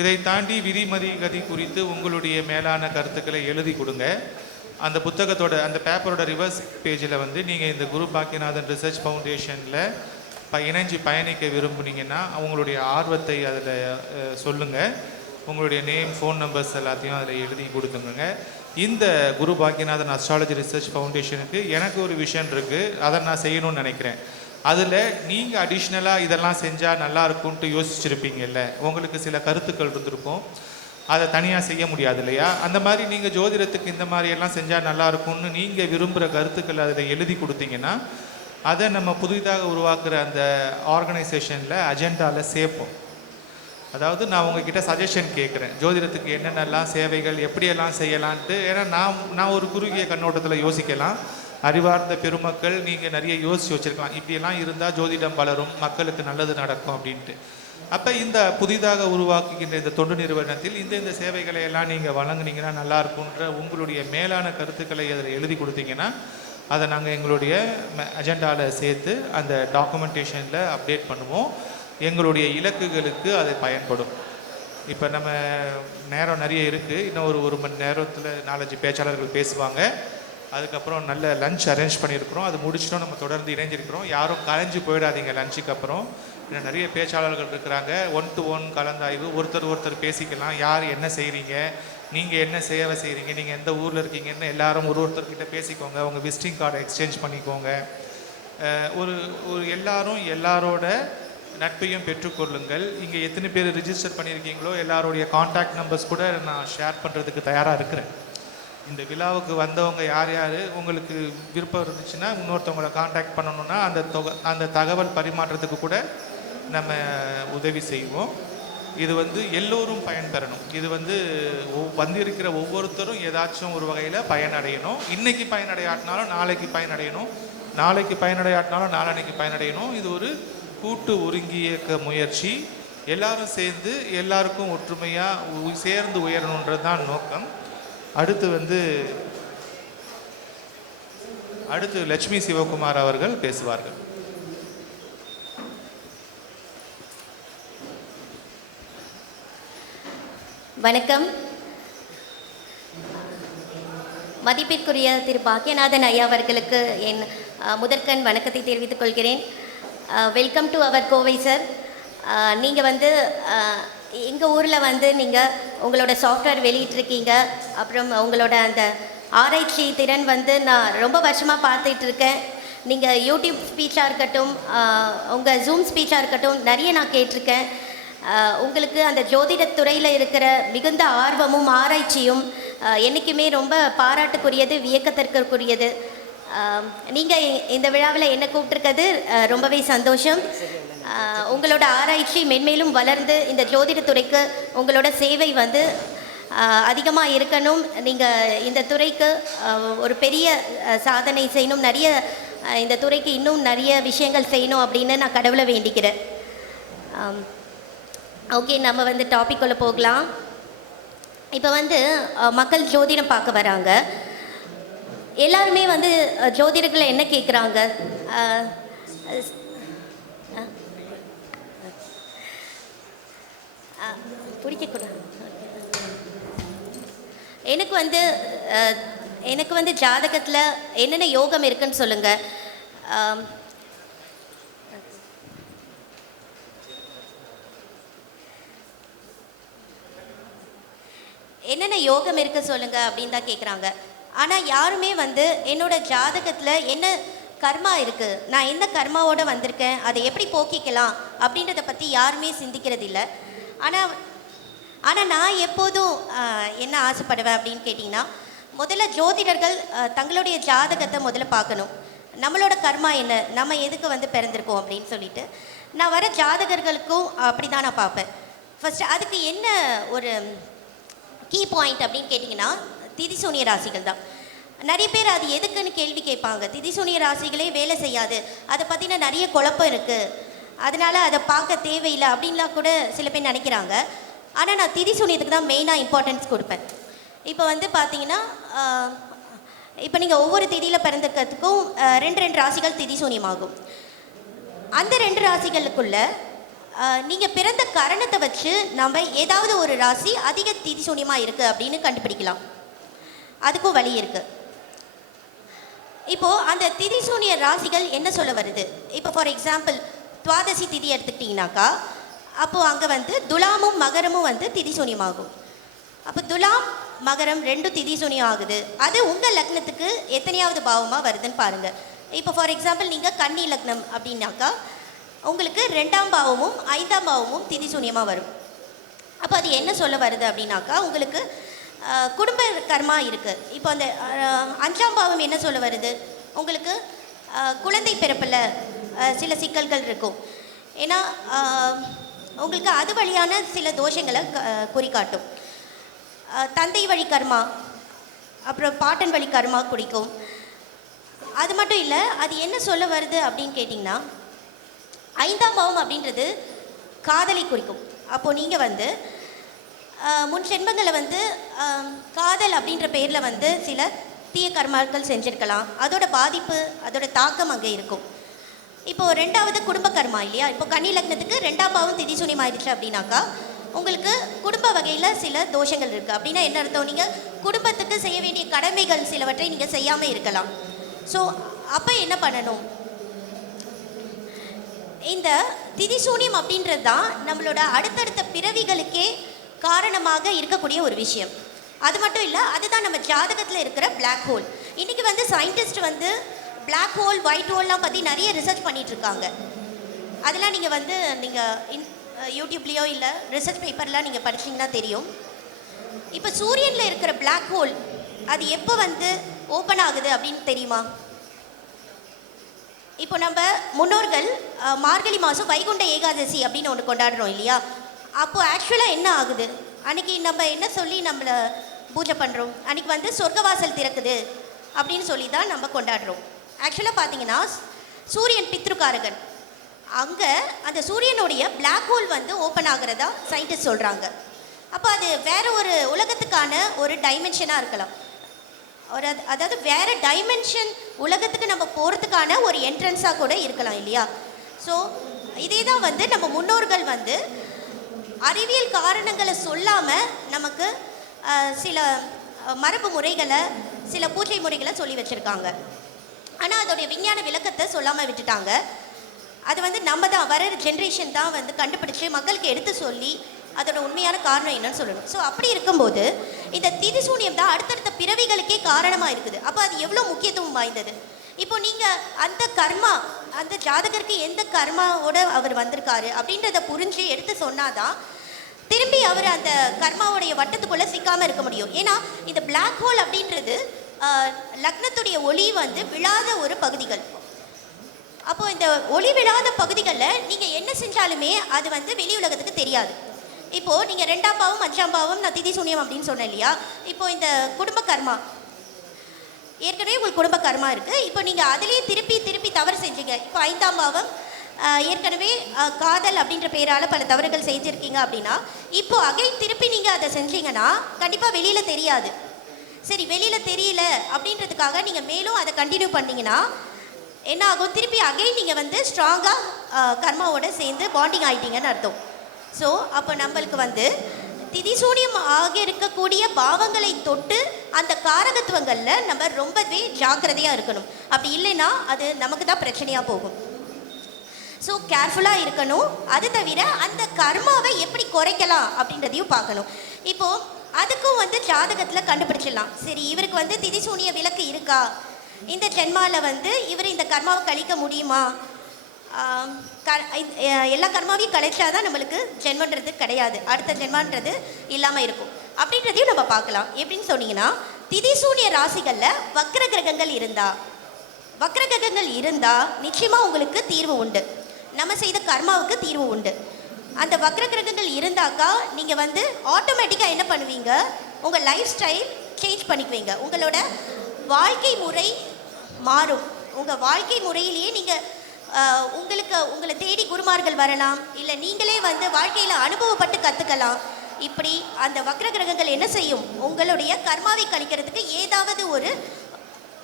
இதை தாண்டி விதிமதி கதி குறித்து உங்களுடைய மேலான கருத்துக்களை எழுதி கொடுங்க. அந்த புத்தகத்தோட அந்த பேப்பரோட ரிவர்ஸ் பேஜில் வந்து நீங்கள் இந்த குரு பாக்கியநாதன் ரிசர்ச் ஃபவுண்டேஷனில் இணைஞ்சு பயணிக்க விரும்புனீங்கன்னா அவங்களுடைய ஆர்வத்தை அதில் சொல்லுங்கள். உங்களுடைய நேம், ஃபோன் நம்பர்ஸ் எல்லாத்தையும் அதில் எழுதி கொடுத்துங்க. இந்த குரு பாக்கியநாதன் அஸ்ட்ராலஜி ரிசர்ச் ஃபவுண்டேஷனுக்கு எனக்கு ஒரு விஷன் இருக்குது, அதை நான் செய்யணும்னு நினைக்கிறேன். அதில் நீங்கள் அடிஷ்னலாக இதெல்லாம் செஞ்சால் நல்லா இருக்கும்ன்ட்டு யோசிச்சுருப்பீங்கல்ல, உங்களுக்கு சில கருத்துக்கள் இருந்திருக்கும், அதை தனியாக செய்ய முடியாது இல்லையா? அந்த மாதிரி நீங்கள் ஜோதிடத்துக்கு இந்த மாதிரியெல்லாம் செஞ்சால் நல்லாயிருக்கும்னு நீங்கள் விரும்புகிற கருத்துக்கள் அதில் எழுதி கொடுத்தீங்கன்னா அதை நம்ம புதிதாக உருவாக்குற அந்த ஆர்கனைசேஷனில் அஜெண்டாவில் சேர்ப்போம். அதாவது நான் உங்ககிட்ட சஜஷன் கேட்குறேன், ஜோதிடத்துக்கு என்னென்னலாம் சேவைகள் எப்படியெல்லாம் செய்யலான்ட்டு. ஏன்னா நான் ஒரு குறுகிய கண்ணோட்டத்தில் யோசிக்கலாம். அறிவார்ந்த பெருமக்கள் நீங்கள் நிறைய யோசித்து வச்சுருக்கலாம், இப்படியெல்லாம் இருந்தால் ஜோதிடம் வளரும், மக்களுக்கு நல்லது நடக்கும் அப்படின்ட்டு. அப்போ இந்த புதிதாக உருவாக்குகின்ற இந்த தொண்டு நிறுவனத்தில் இந்த சேவைகளை எல்லாம் நீங்கள் வழங்குனீங்கன்னா நல்லாயிருக்குன்ற உங்களுடைய மேலான கருத்துக்களை அதில் எழுதி கொடுத்தீங்கன்னா அதை நாங்கள் எங்களுடைய அஜெண்டாவில் சேர்த்து அந்த டாக்குமெண்டேஷனில் அப்டேட் பண்ணுவோம். எங்களுடைய இலக்குகளுக்கு அது பயன்படும். இப்போ நம்ம நேரம் நிறைய இருக்குது, இன்னும் ஒரு மணி நேரத்தில் 4-5 பேச்சாளர்கள் பேசுவாங்க. அதுக்கப்புறம் நல்ல லஞ்ச் அரேஞ்ச் பண்ணியிருக்கிறோம், அது முடிச்சிட்டோம். நம்ம தொடர்ந்து இணைஞ்சிருக்கிறோம், யாரும் கலைஞ்சு போயிடாதீங்க லஞ்சுக்கு அப்புறம். இன்னும் நிறைய பேச்சாளர்கள் இருக்கிறாங்க, 1-to-1 கலந்தாய்வு, ஒருத்தர் பேசிக்கலாம். யார் என்ன செய்கிறீங்க, நீங்கள் என்ன சேவை செய்கிறீங்க, நீங்கள் எந்த ஊரில் இருக்கீங்கன்னு எல்லாரும் ஒருத்தர்கிட்ட பேசிக்கோங்க. உங்கள் விசிட்டிங் கார்டை எக்ஸ்சேஞ்ச் பண்ணிக்கோங்க. ஒரு எல்லாரோட நட்பையும் பெற்றுக்கொள்ளுங்கள். இங்கே எத்தனை பேர் ரிஜிஸ்டர் பண்ணியிருக்கீங்களோ எல்லாருடைய கான்டாக்ட் நம்பர்ஸ் கூட நான் ஷேர் பண்ணுறதுக்கு தயாராக இருக்கிறேன். இந்த விழாவுக்கு வந்தவங்க யார் உங்களுக்கு விருப்பம் இருந்துச்சுன்னா இன்னொருத்தவங்களை கான்டாக்ட் பண்ணணுன்னா அந்த தகவல் பரிமாற்றத்துக்கு கூட நம்ம உதவி செய்வோம். இது எல்லோரும் பயன்பெறணும். இது வந்திருக்கிற ஒவ்வொருத்தரும் ஏதாச்சும் ஒரு வகையில் பயனடையணும். இன்றைக்கி பயனடையாட்டினாலும் நாளைக்கு பயனடையணும், நாளைக்கு பயனடையாட்டினாலும் நாளன்னைக்கு பயனடையணும். இது ஒரு கூட்டு ஒருங்கியக்க முயற்சி. எல்லாரும் சேர்ந்து எல்லாருக்கும் ஒற்றுமையாக சேர்ந்து உயரணுன்றது தான் நோக்கம். அடுத்து லட்சுமி சிவகுமார் அவர்கள் பேசுவார்கள். வணக்கம். மதிப்பிற்குரிய திரு பாக்கியநாதன் ஐயா அவர்களுக்கு என் முதற்கண் வணக்கத்தை தெரிவித்துக் கொள்கிறேன். Welcome to our Kovai sir. நீங்கள் எங்கள் ஊரில் நீங்கள் உங்களோட சாஃப்ட்வேர் வெளியிட்டிருக்கீங்க. அப்புறம் உங்களோட அந்த ஆராய்ச்சி திறன் நான் ரொம்ப வருஷமாக பார்த்துட்ருக்கேன். நீங்கள் யூடியூப் ஸ்பீச்சாக இருக்கட்டும், உங்கள் ஜூம் ஸ்பீச்சாக இருக்கட்டும், நிறைய நான் கேட்டிருக்கேன். உங்களுக்கு அந்த ஜோதிடத்துறையில் இருக்கிற மிகுந்த ஆர்வமும் ஆராய்ச்சியும் என்றைக்குமே ரொம்ப பாராட்டுக்குரியது, வியக்கத்திற்குரியது. நீங்கள் இந்த விழாவில் என்ன கூப்பிட்டுருக்கிறது ரொம்பவே சந்தோஷம். உங்களோட ஆராய்ச்சி மென்மேலும் வளர்ந்து இந்த ஜோதிடத்துறைக்கு உங்களோட சேவை அதிகமாக இருக்கணும். நீங்கள் இந்த துறைக்கு ஒரு பெரிய சாதனை செய்யணும், நிறைய இந்த துறைக்கு இன்னும் நிறைய விஷயங்கள் செய்யணும் அப்படின்னு நான் கடவுளை வேண்டிக்கிறேன். ஓகே, நம்ம டாபிக் உள்ள போகலாம். இப்போ மக்கள் ஜோதிடம் பார்க்க வராங்க. எல்லாருமே ஜோதிடர்களை என்ன கேட்குறாங்க, பிடிக்கக்கூடாது. எனக்கு ஜாதகத்தில் என்னென்ன யோகம் இருக்குன்னு சொல்லுங்கள். என்னென்ன யோகம் இருக்க சொல்லுங்கள் அப்படின்னு தான் கேட்குறாங்க. ஆனால் யாருமே என்னோட ஜாதகத்தில் என்ன கர்மா இருக்குது, நான் என்ன கர்மாவோடு வந்திருக்கேன், அதை எப்படி போக்கிக்கலாம் அப்படின்றத பற்றி யாருமே சிந்திக்கிறது இல்லை. ஆனால் நான் எப்போதும் என்ன ஆசைப்படுவேன் அப்படின்னு கேட்டிங்கன்னா, முதல்ல ஜோதிடர்கள் தங்களுடைய ஜாதகத்தை முதல்ல பார்க்கணும். நம்மளோட கர்மா என்ன, நம்ம எதுக்கு பிறந்திருக்கோம் அப்படின்னு சொல்லிட்டு நான் வர ஜாதகர்களுக்கும் அப்படி தான் நான் பார்ப்பேன். ஃபஸ்ட்டு அதுக்கு என்ன ஒரு கீ பாயிண்ட் அப்படின்னு கேட்டிங்கன்னா, திதிசூனிய ராசிகள் தான். நிறைய பேர் அது எதுக்குன்னு கேள்வி கேட்பாங்க. திதிசூனிய ராசிகளே வேலை செய்யாது, அதை பற்றின நிறைய குழப்பம் இருக்குது, அதனால் அதை பார்க்க தேவையில்லை அப்படின்லாம் கூட சில பேர் நினைக்கிறாங்க. ஆனால் நான் திதிசூனியத்துக்கு தான் மெயினாக இம்பார்ட்டன்ஸ் கொடுப்பேன். இப்போ பார்த்தீங்கன்னா, இப்போ நீங்கள் ஒவ்வொரு திதியில் பிறந்திருக்கிறதுக்கும் 2 ராசிகள் திதிசூனியமாகும். அந்த 2 ராசிகளுக்குள்ள நீங்கள் பிறந்த காரணத்தை வச்சு நம்ம ஏதாவது ஒரு ராசி அதிக திதி சூன்யமாக இருக்குது அப்படின்னு கண்டுபிடிக்கலாம். அதுக்கும் வழி இருக்குது. இப்போது அந்த திதி சூன்ய ராசிகள் என்ன சொல்ல வருது? இப்போ ஃபார் எக்ஸாம்பிள் துவாதசி திதி எடுத்துக்கிட்டிங்கனாக்கா அப்போது அங்கே வந்து துலாமும் மகரமும் வந்து திதி சூன்யமாகும். அப்போ துலாம் மகரம் 2 திதி சூன்யம் ஆகுது. அது உங்கள் லக்னத்துக்கு எத்தனையாவது பாவமாக வருதுன்னு பாருங்கள். இப்போ ஃபார் எக்ஸாம்பிள் நீங்கள் கன்னி லக்னம் அப்படின்னாக்கா உங்களுக்கு 2ஆம் பாவமும் 5ஆம் பாவமும் திதி சூன்யமாக வரும். அப்போ அது என்ன சொல்ல வருது அப்படின்னாக்கா உங்களுக்கு குடும்ப கர்மா இருக்குது. இப்போ அந்த 5ஆம் பாவம் என்ன சொல்ல வருது? உங்களுக்கு குழந்தை பிறப்பில் சில சிக்கல்கள் இருக்கும். ஏன்னா உங்களுக்கு அது வழியான சில தோஷங்களை குறிக்காட்டும். தந்தை வழி கர்மா, அப்புறம் பாட்டன் வழி கர்மா குறிக்கும். அது மட்டும் இல்லை, அது என்ன சொல்ல வருது அப்படின்னு கேட்டிங்கன்னா 5ஆம் பாவம் அப்படின்றது காதலை குறிக்கும். அப்போது நீங்கள் வந்து முன் ஜென்மங்களை வந்து காதல் அப்படின்ற பேரில் வந்து சில தீய கர்மாக்கள் செஞ்சுருக்கலாம். அதோட பாதிப்பு, அதோட தாக்கம் அங்கே இருக்கும். இப்போது 2வது குடும்ப கர்மா இல்லையா? இப்போ கன்னி லக்னத்துக்கு 2ஆம் பாவம் திதி சூன்யம் ஆயிடுச்சு அப்படின்னாக்கா உங்களுக்கு குடும்ப வகையில் சில தோஷங்கள் இருக்குது. அப்படின்னா என்ன அர்த்தம்? நீங்கள் குடும்பத்துக்கு செய்ய வேண்டிய கடமைகள் சிலவற்றை நீங்கள் செய்யாமல் இருக்கலாம். ஸோ அப்போ என்ன பண்ணணும்? இந்த திதி சூன்யம் அப்படின்றது தான் நம்மளோட அடுத்தடுத்த பிறவிகளுக்கே காரணமாக இருக்கக்கூடிய ஒரு விஷயம். அது மட்டும் இல்லை, அதுதான் நம்ம ஜாதகத்தில் இருக்கிற பிளாக் ஹோல். இன்றைக்கி வந்து சயின்டிஸ்ட் வந்து பிளாக் ஹோல், ஒயிட் ஹோல்லாம் பற்றி நிறைய ரிசர்ச் பண்ணிகிட்ருக்காங்க. அதெல்லாம் நீங்கள் வந்து நீங்கள் யூடியூப்லேயோ இல்லை ரிசர்ச் பேப்பர்லாம் நீங்கள் படிச்சிங்கன்னா தெரியும். இப்போ சூரியனில் இருக்கிற பிளாக் ஹோல் அது எப்போ வந்து ஓப்பன் ஆகுது அப்படின்னு தெரியுமா? இப்போ நம்ம முன்னோர்கள் மார்கழி மாதம் வைகுண்ட ஏகாதசி அப்படின்னு ஒன்று கொண்டாடுறோம் இல்லையா? அப்போது ஆக்சுவலாக என்ன ஆகுது? அன்றைக்கி நம்ம என்ன சொல்லி நம்மளை பூஜை பண்ணுறோம்? அன்றைக்கி வந்து சொர்க்கவாசல் திறக்குது அப்படின்னு சொல்லி தான் நம்ம கொண்டாடுறோம். ஆக்சுவலாக பார்த்தீங்கன்னா சூரியன் பித்ருக்காரகன். அங்கே அந்த சூரியனுடைய பிளாக் ஹோல் வந்து ஓப்பன் ஆகிறதா சயின்டிஸ்ட் சொல்கிறாங்க. அப்போ அது வேறு ஒரு உலகத்துக்கான ஒரு டைமென்ஷனாக இருக்கலாம். அதாவது வேறு டைமென்ஷன் உலகத்துக்கு நம்ம போகிறதுக்கான ஒரு என்ட்ரன்ஸாக கூட இருக்கலாம் இல்லையா? ஸோ இதே தான் வந்து நம்ம முன்னோர்கள் வந்து அறிவியல் காரணங்களை சொல்லாமல் நமக்கு சில மரபு முறைகளை, சில பூஜை முறைகளை சொல்லி வச்சுருக்காங்க. ஆனால் அதோடைய விஞ்ஞான விளக்கத்தை சொல்லாமல் விட்டுட்டாங்க. அது வந்து நம்ம தான் வர ஜென்ரேஷன் தான் வந்து கண்டுபிடிச்சி மக்களுக்கு எடுத்து சொல்லி அதோட உண்மையான காரணம் என்னன்னு சொல்லணும். ஸோ அப்படி இருக்கும்போது இந்த திதி சூன்யம் தான் அடுத்தடுத்த பிறவிகளுக்கே காரணமாக இருக்குது. அப்போ அது எவ்வளோ முக்கியத்துவம் வாய்ந்தது. இப்போ நீங்கள் அந்த கர்மா, அந்த ஜாதகருக்கு எந்த கர்மாவோட அவர் வந்திருக்காரு அப்படின்றத புரிஞ்சு எடுத்து சொன்னாதான் திரும்பி அவர் அந்த கர்மாவுடைய வட்டத்துக்குள்ளே சிக்காமல் இருக்க முடியும். ஏன்னா இந்த பிளாக் ஹோல் அப்படின்றது லக்னத்துடைய ஒளி வந்து விழாத ஒரு பகுதிகள். அப்போது இந்த ஒளி விழாத பகுதிகளில் நீங்கள் என்ன செஞ்சாலுமே அது வந்து வெளி உலகத்துக்கு தெரியாது. இப்போது நீங்கள் 2ஆம் பாவம் 5ஆம் பாவம் நான் திதி சூன்யம் அப்படின்னு சொன்னேன் இல்லையா? இப்போது இந்த குடும்ப கர்மா ஏற்கனவே உங்களுக்கு குடும்ப கர்மா இருக்குது. இப்போ நீங்கள் அதிலேயே திருப்பி தவறு செஞ்சீங்க. இப்போ 5ஆம் பாவம் ஏற்கனவே காதல் அப்படின்ற பேரால் பல தவறுகள் செஞ்சுருக்கீங்க அப்படின்னா இப்போது அகைன் திருப்பி நீங்கள் அதை செஞ்சீங்கன்னா கண்டிப்பாக வெளியில் தெரியாது. சரி, வெளியில் தெரியல அப்படின்றதுக்காக நீங்கள் மேலும் அதை கண்டினியூ பண்ணிங்கன்னா என்ன ஆகும்? திருப்பி அகைன் நீங்கள் வந்து ஸ்ட்ராங்காக கர்மாவோட சேர்ந்து பாண்டிங் ஆகிட்டீங்கன்னு அர்த்தம். ஸோ அப்போ நம்மளுக்கு வந்து திதி சூன்யம் ஆக இருக்கக்கூடிய பாவங்களை தொட்டு அந்த காரகத்துவங்களில் நம்ம ரொம்பவே ஜாக்கிரதையாக இருக்கணும். அப்படி இல்லைன்னா அது நமக்கு தான் பிரச்சனையாக போகும். ஸோ கேர்ஃபுல்லாக இருக்கணும். அது தவிர அந்த கர்மாவை எப்படி குறைக்கலாம் அப்படின்றதையும் பார்க்கணும். இப்போது அதுக்கும் வந்து ஜாதகத்தில் கண்டுபிடிச்சிடலாம். சரி, இவருக்கு வந்து திதி சூன்ய விலக்கு இருக்கா, இந்த ஜென்மாவில் வந்து இவர் இந்த கர்மாவை கழிக்க முடியுமா, எல்லா கர்மாவையும் கழிச்சாதான் நம்மளுக்கு ஜென்மன்றது கிடையாது, அடுத்த ஜென்மான்றது இல்லாமல் இருக்கும் அப்படின்றதையும் நம்ம பார்க்கலாம். எப்படின்னு சொன்னீங்கன்னா திதி சூன்ய ராசிகளில் வக்ர கிரகங்கள் இருந்தால் நிச்சயமாக உங்களுக்கு தீர்வு உண்டு. நம்ம செய்த கர்மாவுக்கு தீர்வு உண்டு. அந்த வக்ர கிரகங்கள் இருந்தாக்கா நீங்கள் வந்து ஆட்டோமேட்டிக்காக என்ன பண்ணுவீங்க? உங்கள் லைஃப் ஸ்டைல் சேஞ்ச் பண்ணிக்குவீங்க. உங்களோட வாழ்க்கை முறை மாறும். உங்கள் வாழ்க்கை முறையிலேயே நீங்கள் உங்களை தேடி குருமார்கள் வரலாம், இல்லை நீங்களே வந்து வாழ்க்கையில் அனுபவப்பட்டு கற்றுக்கலாம். இப்படி அந்த வக்ர கிரகங்கள் என்ன செய்யும்? உங்களுடைய கர்மாவை கழிக்கிறதுக்கு ஏதாவது ஒரு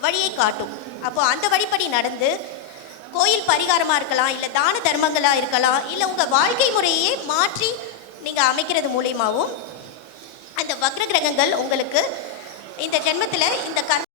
வழியை காட்டும். அப்போது அந்த வழிப்படி நடந்து கோயில் பரிகாரமாக இருக்கலாம், இல்லை தான தர்மங்களாக இருக்கலாம், இல்லை உங்கள் வாழ்க்கை முறையே மாற்றி நீங்கள் அமைக்கிறது மூலியமாகவும் அந்த வக்ர கிரகங்கள் உங்களுக்கு இந்த ஜென்மத்தில் இந்த